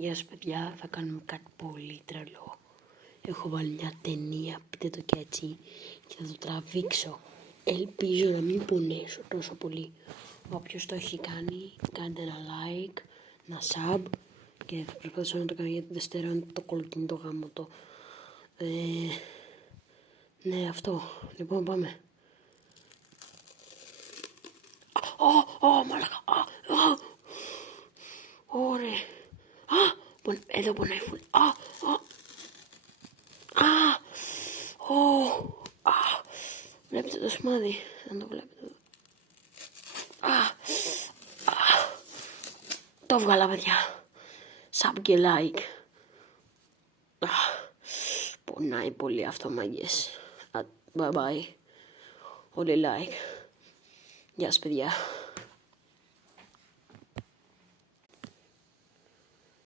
Γεια σας παιδιά, θα κάνουμε κάτι πολύ τρελό. Έχω βάλει μια ταινία, πείτε το και έτσι, και θα το τραβήξω. Ελπίζω να μην πονέσω τόσο πολύ. Όποιος το έχει κάνει, κάντε ένα like, ένα sub και θα προσπαθήσω να το κάνω γιατί δεν στερεώνεται το κολοκινητό γάμο το. Ναι, αυτό. Λοιπόν, πάμε. Μαλάκα. Ωραία. Εδώ πονάει φουλ. Βλέπετε το σημάδι, αν το βλέπετε. Το βγάλα παιδιά. Sub και like. Πονάει πολύ αυτό μάγκες. Bye bye. Όλοι like. Γεια σας παιδιά.